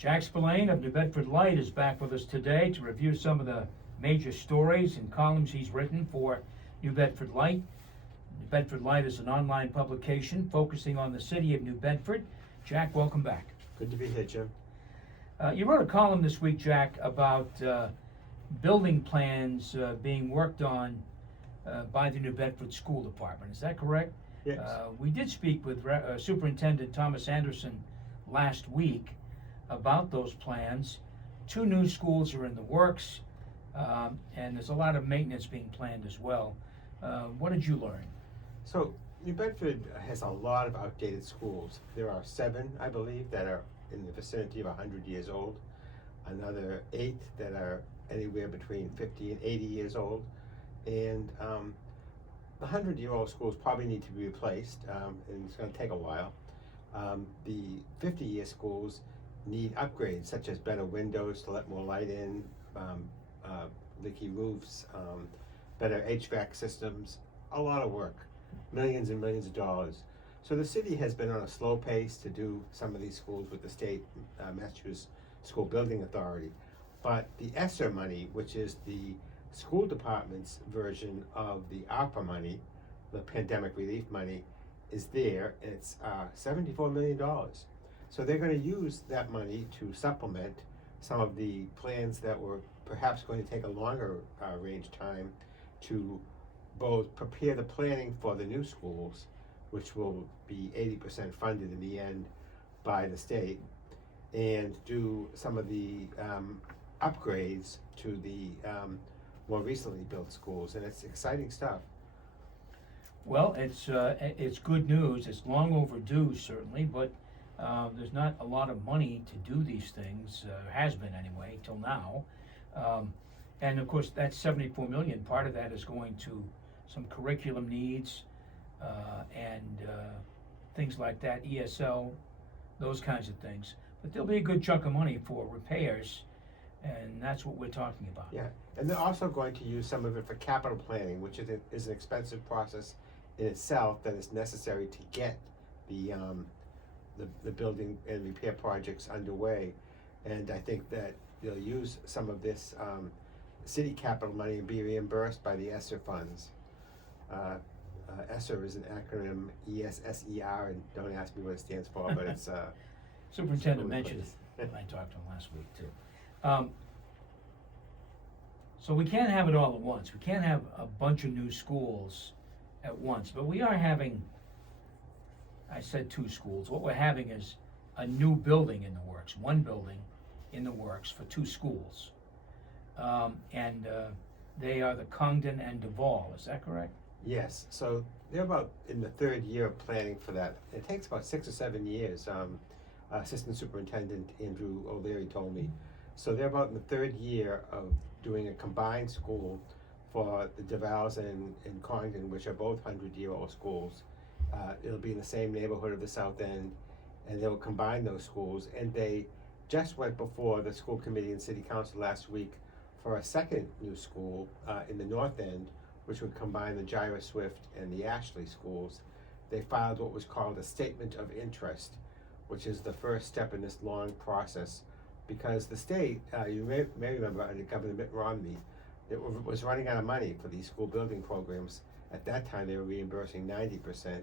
Jack Spillane of New Bedford Light is back with us today to review some of the major stories and columns he's written for New Bedford Light. New Bedford Light is an online publication focusing on the city of New Bedford. Jack, welcome back. Good to be here, Jim. You wrote a column this week, Jack, about building plans being worked on by the New Bedford School Department. Is that correct? Yes. We did speak with Superintendent Thomas Anderson last week about those plans. 2 new schools are in the works, and there's a lot of maintenance being planned as well. What did you learn? So, New Bedford has a lot of outdated schools. There are 7, I believe, that are in the vicinity of 100 years old. Another 8 that are anywhere between 50 and 80 years old. And the 100-year-old schools probably need to be replaced, and it's going to take a while. The 50-year schools need upgrades, such as better windows to let more light in, leaky roofs, better HVAC systems, a lot of work, millions and millions of dollars. So the city has been on a slow pace to do some of these schools with the state Massachusetts School Building Authority. But the ESSER money, which is the school department's version of the ARPA money, the pandemic relief money, is there, and it's $74 million. So they're going to use that money to supplement some of the plans that were perhaps going to take a longer range time to both prepare the planning for the new schools, which will be 80% funded in the end by the state, and do some of the upgrades to the more recently built schools, and it's exciting stuff. Well, it's good news. It's long overdue, certainly, but there's not a lot of money to do these things, has been anyway, till now. And of course, that 74 million, part of that is going to some curriculum needs and things like that, ESL, those kinds of things. But there'll be a good chunk of money for repairs, and that's what we're talking about. Yeah, and they're also going to use some of it for capital planning, which is an expensive process in itself that is necessary to get the building and repair projects underway. And I think that they'll use some of this city capital money and be reimbursed by the ESSER funds. ESSER is an acronym, ESSER, and don't ask me what it stands for, but it's Superintendent mentioned it when I talked to him last week too. So we can't have it all at once. We can't have a bunch of new schools at once, but we are having, I said 2 schools. What we're having is a new building in the works, 1 building in the works for 2 schools. And they are the Congdon and Duval, is that correct? Yes, so they're about in the 3rd year of planning for that. It takes about 6 or 7 years. Assistant Superintendent Andrew O'Leary told me. So they're about in the 3rd year of doing a combined school for the Duvals and Congdon, which are both 100-year-old schools. It'll be in the same neighborhood of the South End, and they'll combine those schools. And they just went before the school committee and city council last week for a second new school in the North End, which would combine the Gyra Swift and the Ashley schools. They filed what was called a statement of interest, which is the first step in this long process, because the state, you may remember under Governor Mitt Romney, was running out of money for these school building programs. At that time, they were reimbursing 90%,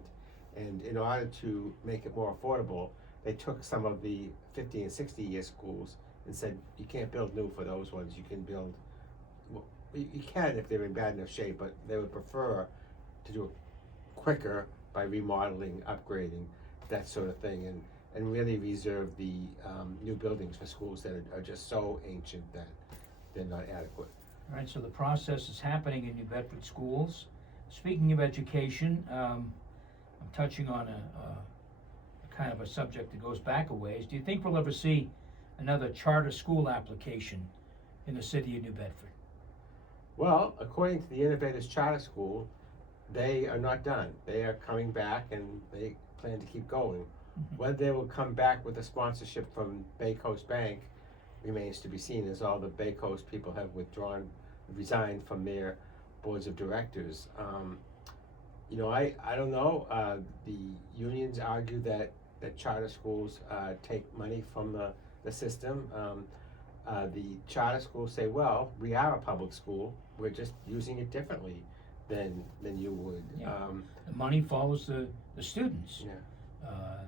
and in order to make it more affordable, they took some of the 50 and 60-year schools and said, you can't build new for those ones, you can build, well, you can if they're in bad enough shape, but they would prefer to do it quicker by remodeling, upgrading, that sort of thing, and really reserve the new buildings for schools that are just so ancient that they're not adequate. All right, so the process is happening in New Bedford schools. Speaking of education, I'm touching on a kind of a subject that goes back a ways. Do you think we'll ever see another charter school application in the city of New Bedford? Well, according to the Innovators Charter School, they are not done. They are coming back and they plan to keep going. Whether they will come back with a sponsorship from Bay Coast Bank remains to be seen, as all the Bay Coast people have resigned from their boards of directors. I don't know. The unions argue that charter schools take money from the the system. The charter schools say, well, we are a public school, we're just using it differently than you would. Yeah. The money follows the students. Yeah.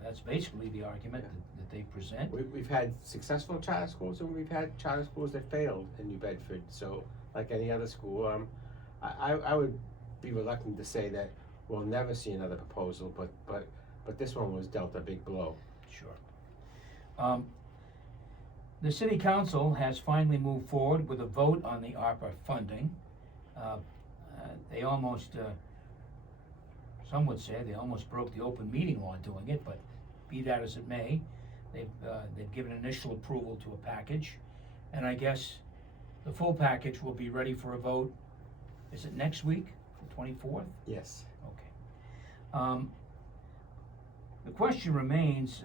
That's basically the argument that they present. We've had successful charter schools and we've had charter schools that failed in New Bedford, so like any other school, I would be reluctant to say that we'll never see another proposal, but this one was dealt a big blow. Sure. The city council has finally moved forward with a vote on the ARPA funding. They almost, some would say they almost broke the open meeting law doing it, but be that as it may, they've given initial approval to a package, and I guess the full package will be ready for a vote. Is it next week, the 24th? Yes. Okay. The question remains,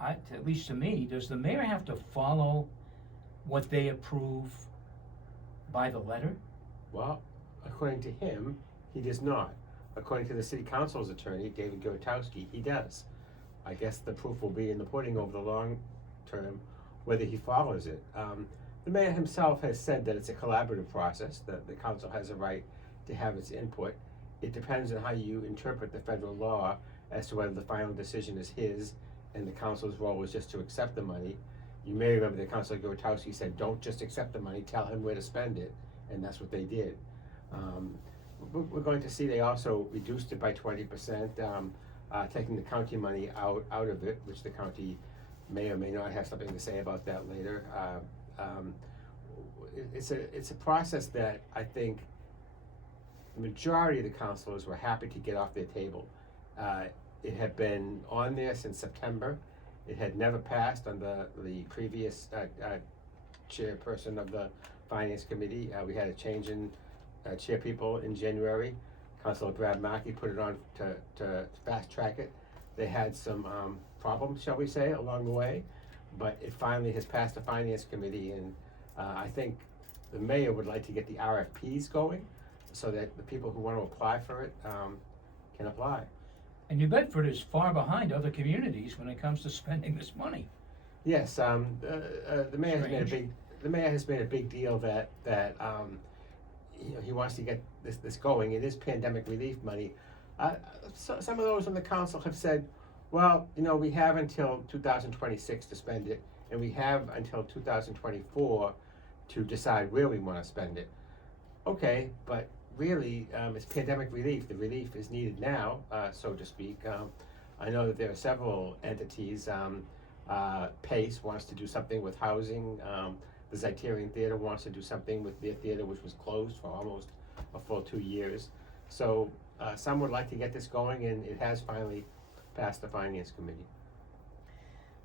at least to me, does the mayor have to follow what they approve by the letter? Well, according to him, he does not. According to the city council's attorney, David Gotowski, he does. I guess the proof will be in the pudding over the long term, whether he follows it. The mayor himself has said that it's a collaborative process, that the council has a right to have its input. It depends on how you interpret the federal law as to whether the final decision is his and the council's role is just to accept the money. You may remember that Councilor Gotowski said, don't just accept the money, tell him where to spend it, and that's what they did. We're going to see they also reduced it by 20%, taking the county money out of it, which the county may or may not have something to say about that later. It's a process that I think the majority of the councilors were happy to get off their table. It had been on there since September. It had never passed under the previous chairperson of the Finance Committee. We had a change in chairpeople in January. Councilor Brad Mackey put it on to fast track it. They had some problems, shall we say, along the way, but it finally has passed the Finance Committee, and I think the mayor would like to get the RFPs going so that the people who want to apply for it can apply. And New Bedford is far behind other communities when it comes to spending this money. Yes, the mayor has made a big deal that he wants to get this going. It is pandemic relief money. So some of those on the council have said, well, we have until 2026 to spend it, and we have until 2024 to decide where we want to spend it. Okay, but really, it's pandemic relief. The relief is needed now, so to speak. I know that there are several entities. Pace wants to do something with housing. The Zeitarian Theater wants to do something with their theater, which was closed for almost a full 2 years. So some would like to get this going, and it has finally passed the Finance Committee.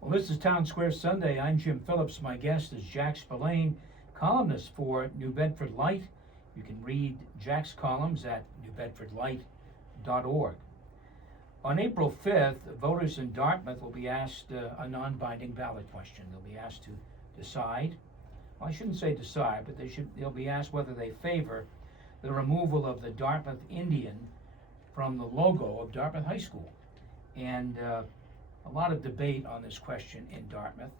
Well, this is Townsquare Sunday. I'm Jim Phillips. My guest is Jack Spillane, columnist for New Bedford Light. You can read Jack's columns at newbedfordlight.org. On April 5th, voters in Dartmouth will be asked a non-binding ballot question. They'll be asked to decide, well, I shouldn't say decide, but they'll be asked whether they favor the removal of the Dartmouth Indian from the logo of Dartmouth High School. And a lot of debate on this question in Dartmouth.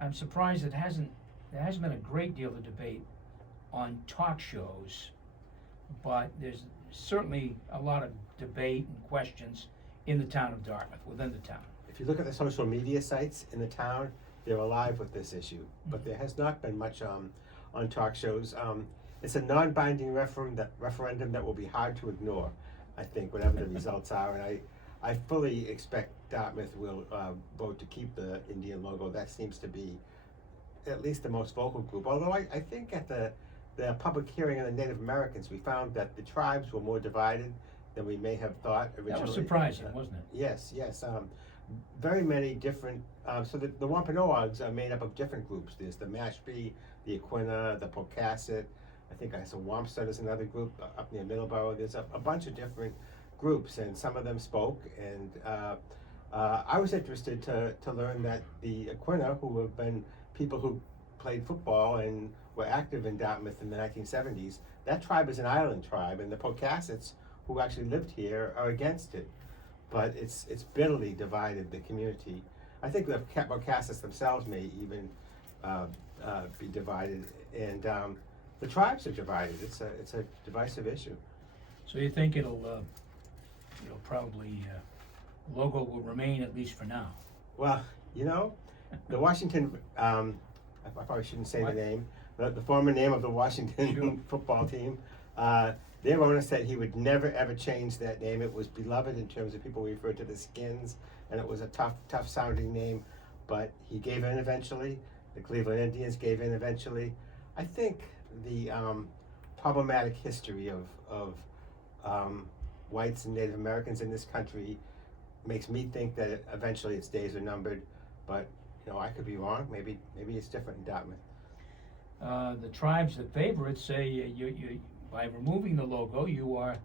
I'm surprised there hasn't been a great deal of debate on talk shows, but there's certainly a lot of debate and questions in the town of Dartmouth, within the town. If you look at the social media sites in the town, they're alive with this issue, but there has not been much on talk shows. It's a non-binding referendum that will be hard to ignore, I think, whatever the results are, and I fully expect Dartmouth will vote to keep the Indian logo. That seems to be at least the most vocal group, although I think at the public hearing on the Native Americans, we found that the tribes were more divided than we may have thought originally. That was surprising, wasn't it? Yes. Very many different, so the Wampanoags are made up of different groups. There's the Mashpee, the Aquinnah, the Pocasset. I think I saw Wampsut is another group up near Middleborough. There's a bunch of different groups, and some of them spoke, and I was interested to learn that the Aquinnah, who have been people who played football and were active in Dartmouth in the 1970s, that tribe is an island tribe, and the Pocassets, who actually lived here, are against it. But it's bitterly divided the community. I think the Caucasus themselves may even be divided, and the tribes are divided. It's a divisive issue. So you think it'll probably, logo will remain at least for now? Well, you know, the Washington, I probably shouldn't say What? the name, the former name of the Washington Sure. football team, their owner said he would never ever change that name. It was beloved in terms of people referred to the Skins, and it was a tough sounding name, but he gave in eventually. The Cleveland Indians gave in eventually. I think the problematic history of whites and Native Americans in this country makes me think that eventually its days are numbered, but you know, I could be wrong. Maybe it's different in Dartmouth. The tribes that favor it say you by removing the logo, you are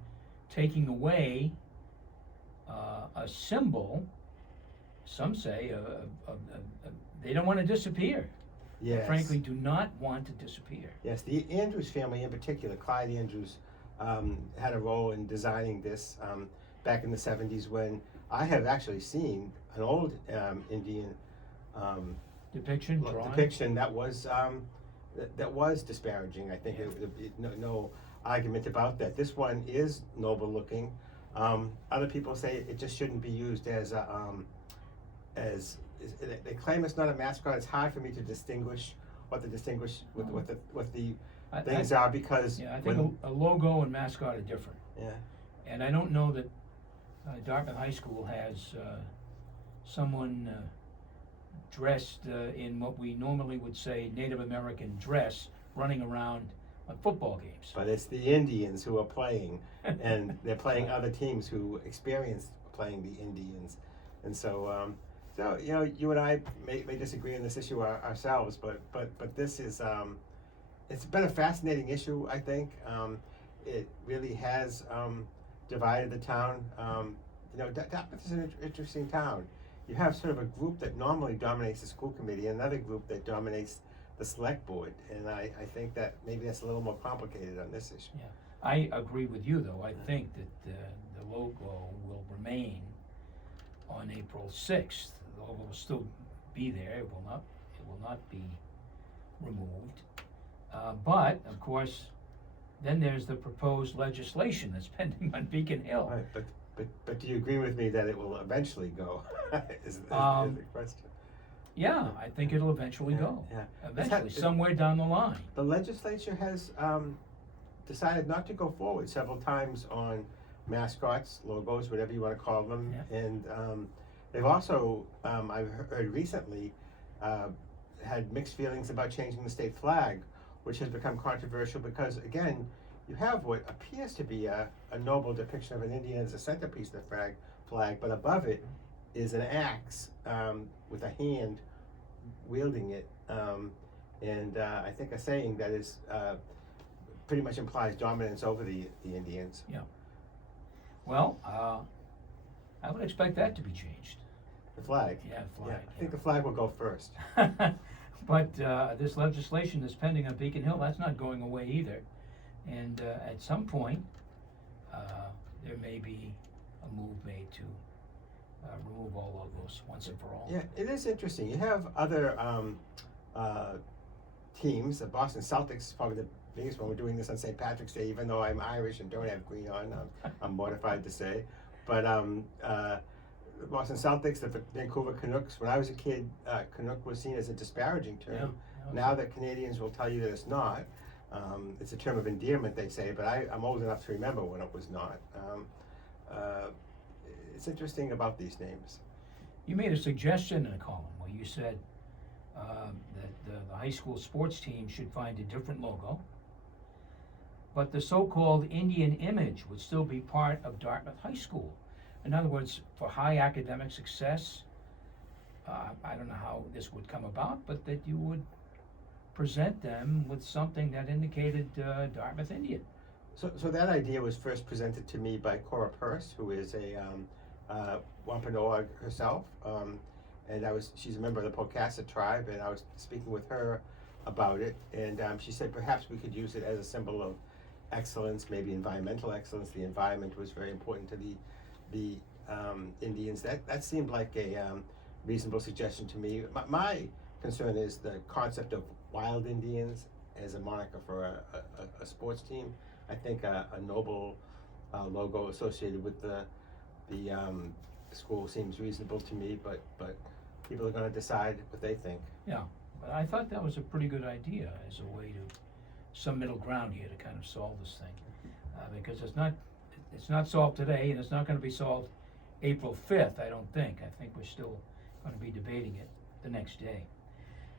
taking away a symbol. Some say they don't want to disappear. Yes. They frankly do not want to disappear. Yes, the Andrews family in particular, Clyde Andrews, had a role in designing this back in the 70s, when I have actually seen an old Indian Depiction, drawing. depiction that was disparaging. I think no argument about that. This one is noble looking. Other people say it just shouldn't be used as they claim it's not a mascot. It's hard for me to distinguish what the things are, because Yeah, I think a logo and mascot are different. yeah. And I don't know that Dartmouth High School has someone dressed in what we normally would say Native American dress running around on football games. But it's the Indians who are playing, and they're playing other teams who experienced playing the Indians, and so you know, you and I may disagree on this issue ourselves, but this is it's been a fascinating issue. I think it really has divided the town. You know, Dartmouth is an interesting town. You have sort of a group that normally dominates the school committee, and another group that dominates the select board, and I think that maybe that's a little more complicated on this issue. Yeah, I agree with you, though. I think that the logo will remain on April 6th. The logo will still be there. It will not be removed. But of course, then there's the proposed legislation that's pending on Beacon Hill. Right, but do you agree with me that it will eventually go? is the question. Yeah, I think it'll eventually go. Yeah. Eventually, somewhere down the line. The legislature has decided not to go forward several times on mascots, logos, whatever you want to call them, Yeah. and they've also, I've heard recently, had mixed feelings about changing the state flag, which has become controversial because, again, you have what appears to be a noble depiction of an Indian as a centerpiece of the flag, but above it is an axe with a hand wielding it, and I think a saying that is pretty much implies dominance over the Indians. Yeah. Well, I would expect that to be changed. The flag. Yeah, flag. I think the flag will go first. But this legislation that's pending on Beacon Hill, that's not going away either. And at some point, there may be a move made to remove all logos once and for all. Yeah, it is interesting. You have other teams. The Boston Celtics is probably the biggest one. We're doing this on St. Patrick's Day, even though I'm Irish and don't have green on. I'm mortified to say. But the Boston Celtics, the Vancouver Canucks. When I was a kid, Canuck was seen as a disparaging term. Yeah. Now that Canadians will tell you that it's not. It's a term of endearment, they say, but I'm old enough to remember when it was not. It's interesting about these names. You made a suggestion in a column where you said that the high school sports team should find a different logo, but the so-called Indian image would still be part of Dartmouth High School. In other words, for high academic success, I don't know how this would come about, but that you would present them with something that indicated Dartmouth Indian. So that idea was first presented to me by Cora Purse, who is a Wampanoag herself, and she's a member of the Pocasset tribe, and I was speaking with her about it, and she said perhaps we could use it as a symbol of excellence, maybe environmental excellence. The environment was very important to the Indians. That seemed like a reasonable suggestion to me. My concern is the concept of wild Indians as a moniker for a sports team. I think a noble logo associated with the school seems reasonable to me, but people are gonna decide what they think. Yeah, but I thought that was a pretty good idea as a way to, some middle ground here to kind of solve this thing. Because it's not solved today, and it's not gonna be solved April 5th, I don't think. I think we're still gonna be debating it the next day.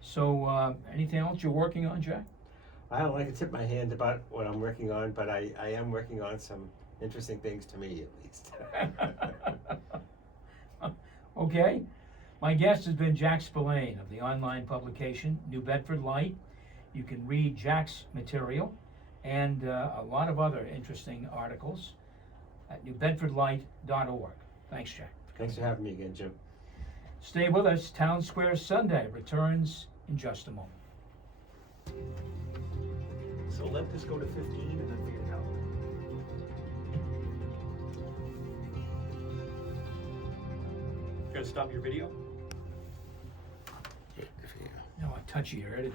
So, anything else you're working on, Jack? I don't like to tip my hand about what I'm working on, but I am working on some interesting things to me, at least. Okay. My guest has been Jack Spillane of the online publication New Bedford Light. You can read Jack's material and a lot of other interesting articles at newbedfordlight.org. Thanks, Jack. Thanks for having me again, Jim. Stay with us. Townsquare Sunday returns in just a moment. So let this go to 15 and then figure it out. You gotta stop your video? No, I touch your editing.